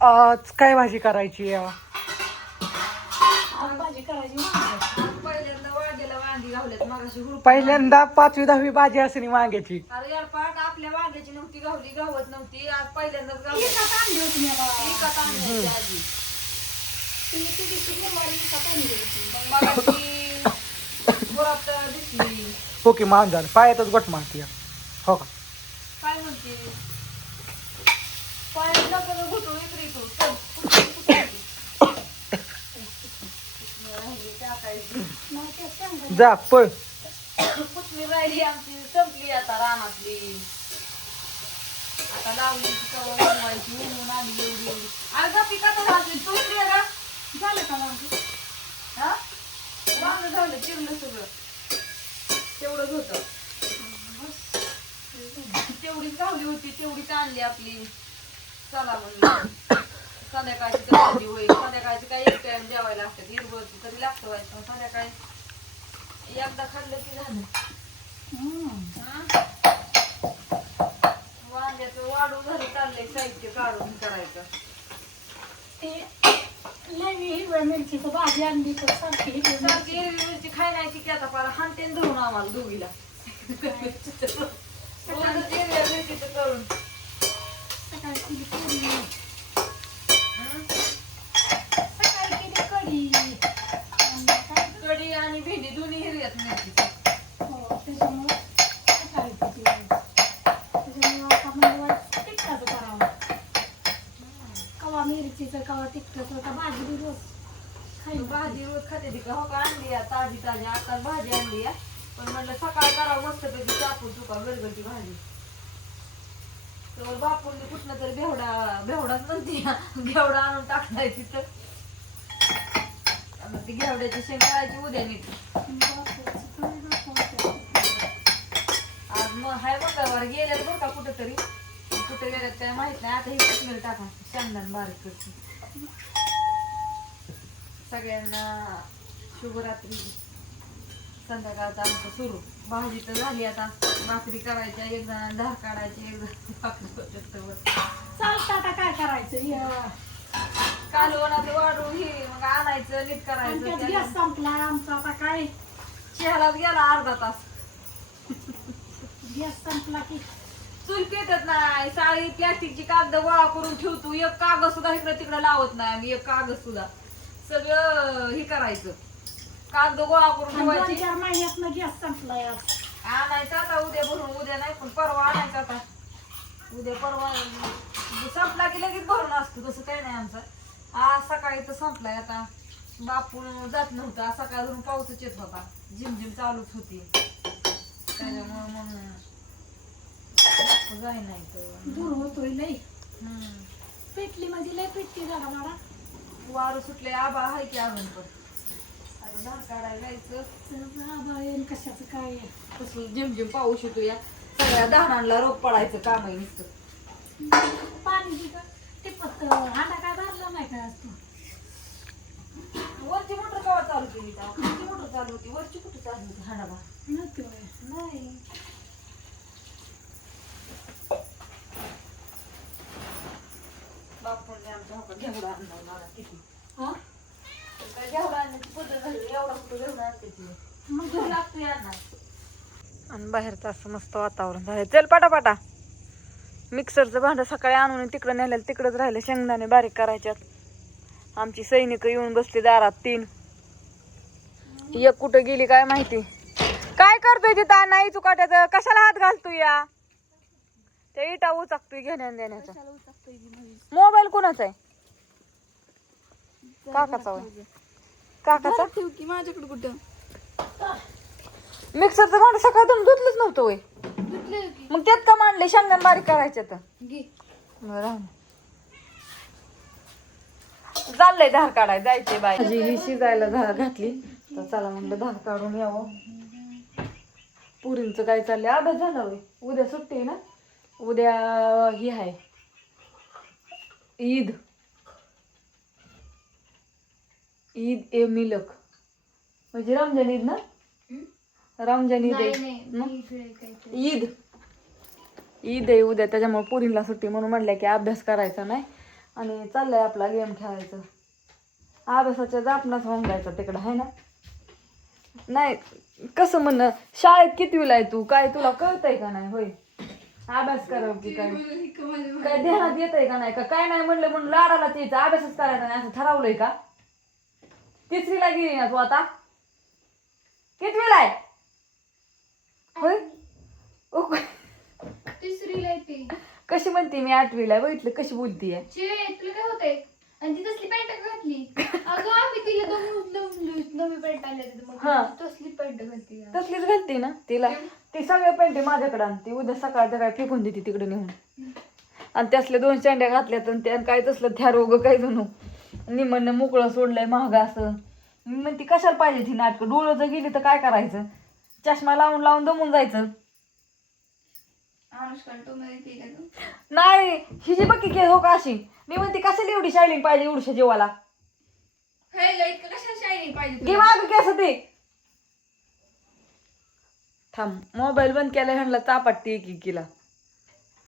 आज काय भाजी करायची आज भाजी करायची पहिल्यांदा वांग्याला वांगी घावल्यात मगाशी पहिल्यांदा 5वी 10वी भाजी असली वांग्याची. अरे यार पाट आपल्या वांग्याची नव्हती गावत नव्हती आज पहिल्यांदाच गावली. विकत आणली होती मी बाबा. विकत आणली आधी ती दिवशी गुरुवारी विकत आणली होती. मग मगाशी गुरात दिसली. हो की मान झालं पायातच गोट मारती हो का. काय म्हणते पायात नको घुटू विक्रीतो मग ते सांगा. जा पळ. पुतणी राहिली आमची संपली आता रानातली. आता लावली कवर बनवायची ऊन आली एवढी. आज पिका तर घालते तू इकडे का झालं का मग? हा वांग झालं चिरलं सगळं तेवढंच होतं. तेवढीच गावली होती तेवढीच आणली आपली. चला म्हणलं संध्याकाळची तर भाजी होईल. संध्याकाळची काय एक टाइम जेवायला लागतात हिरवळची तरी लागतं व्हायचं संध्याकाळी एकदा खाल्लं की झालं. वांग्याचं वाढून घरी चाललंय साहित्य काढून करायचं. ते लई हिरव्या मिरचीचं भाजी आणली तर सारखी हिरवी सारखी हिरवी मिरची खायची की आता पारा हानतेन धरून आम्हाला दोघीला रोजच हिरव्या मिरचीचं करून. सकाळी केली कढी. सकाळी केली कढी. आणि काय? कढी आणि भेंडी दोन्ही हिरव्यात मिरची. हो, त्याच्यामुळं सकाळी केली. त्याच्यामुळं आता म्हणलं तिखटाचं करावं. कवा मिरचीचं कवा तिखटाचं आता भाजी बी रोज खाईल. भाजी रोज खाते ती का हो का आणली आहे ताजी आता भाजी आणली आहे. पण म्हटलं सकाळ करावं मस्तपैकी चापून चुका गरगरची भाजी. तर बापून कुठनं तरी बेवडाच म्हणते घेवडा आणून टाकलाय तिथं. ती घेवड्याची शेंग करायची उद्या नीट. आज मग हाय मंगळवार गेल्यात बरं का कुठंतरी कुठे गेल्यात काय माहित नाही. आता ही कोथमीर टाका शेंगदाण बारीक करते. सगळ्यांना शुभरात्री. संध्याकाळचा आमचं सुरू. भाजी तर झाली आता भाकरी करायच्या एक जण धार काढायची एक जण भाकरी. चालतं आता काय करायचं. कालवणाचं वाढून हे मग आणायचं नीट आणि त्यात करायचं. गॅस संपला आमचा आता काय. चहालाच गेला अर्धा तास. गॅस संपला की चूल पेटत नाही. साडी प्लॅस्टिकची कागद गोळा करून ठेवतो. एक कागद सुद्धा इकडे तिकडे लावत नाही आम्ही. एक कागद सुद्धा सगळं हे करायचं कागद गोळा करून ठेवायची. 2-4 महिन्यातनं गॅस संपलाय आज. आणायचं आता उद्या भरून उद्या नाही पण परवा आणायचं आता. उद्या परवा संपला की लगेच भरून असतो तसं काही नाही आमचं. आज सकाळी तर संपलाय आता. बापून जात नव्हता आज सकाळवरून पाऊसच येत होता. झिमझिम चालूच होती त्याच्यामुळे मग जाय नाही तर दूर होतोय लई. हम्म. पेटली म्हणजे लई पेटली झाला मला. वारं सुटले आबा आहे की अजून पण. आता धार काढायला जायचं. आबाळेन कशाचं काय. तसं झिमझिम पाऊस येतो या सगळ्या धानांना रोग पडायचं काम आहे नुसतं. पाणी दिलं टिपत हांडा काय भरला नाही काय असतो. वरची मोटर केव्हा चालू केली का खालची मोटर चालू होती वरची कुठे चालू होती हाडाबा नव्हती होय. नाही. बापूने आमच्या हातात घेवडा आणला मला किती. हा? काय घेवडा आणण्याची पद्धत झाली एवढा कुठं घेवडा आणते ती. मग घेऊ लागतो यांना. आणि बाहेरचं असं मस्त वातावरण झालं. चल पाटापाटा. मिक्सरचं भांडं सकाळी आणून तिकडं नेलेलं तिकडंच राहिलं. शेंगदाणे बारीक करायच्यात. आमची सैनिक येऊन बसली दारात 3. एक कुठं गेली काय माहिती. काय करतोय तिथं नाही चुकाट्याचं कशाला हात घालतोय या. त्या इटा उचाकतोय घेण्या देण्याचा. मोबाईल कोणाचा आहे. काकाचा होय. काकाचा की माझ्याकडे कुठं मिक्सरचं भांडं सकाळ तुम्ही धुतलंच नव्हतं वय. मग त्यात का मांडले शेंगदाणे बारीक करायचे तर बरं चाललंय धार काढाय जायचे बाय. भाजी ही शिजायला घातली तर चला म्हणलं धार काढून यावं. पुरींचं काय चाललंय अभ्यास झाला होय. उद्या सुट्टी आहे ना. उद्या ही आहे ईद ए मिलक म्हणजे रमजान ईद ना. रमजान ईद आहे. ईद आहे उद्या त्याच्यामुळे पुरीला सुट्टी म्हणून म्हणल्या की अभ्यास करायचा नाही आणि चाललंय आपला गेम खेळायचं. अभ्यासाच्या जापणाच होऊन जायचा तिकडं आहे ना. नाही कसं म्हणणं, शाळेत कितवीला आहे तू, काय तुला कळतंय का नाही होय अभ्यास करावं की काय, काय ध्यानात येतंय का नाही, का काय नाही म्हणलं म्हणून लाडालाच यायचं, अभ्यासच करायचा नाही असं ठरवलंय का. तिसरीला गेली ना तू आता, कितवीला आहे होय. उक. तिसरीला येते. कशी म्हणते मी 8वीला आहे, बघितलं कशी बोलतीये. तुला काय होतंय, आणि ती तसली पॅन्ट घातली. अगं आम्ही तिला नवी पॅन्ट आणली, हा. मग तसली पॅन्ट घातली. तसलीच घालते ना तिला, ती सगळ्या पॅन्टी माझ्याकडे आणते, उद्या सकाळ काय फेकून देते तिकडे नेऊन. आणि त्यासल्या 2 चांड्या घातल्यात आणि त्या काय तसलं थ्या रोग काय जणू निमणं मोकळं सोडलंय महाग असं. मी म्हणते कशाला पाहिजे ती नाटकं, डोळं जर गेली तर काय करायचं, चष्मा लावून लावून दमून जायचं. नाही हिची बघी की हो का अशी, मी म्हणते कशाला एवढी शायनिंग पाहिजे एवढ्या जीवाला. घे माग की असं ते. थांब मोबाईल बंद केला ह्यांना चापाटते एकीला.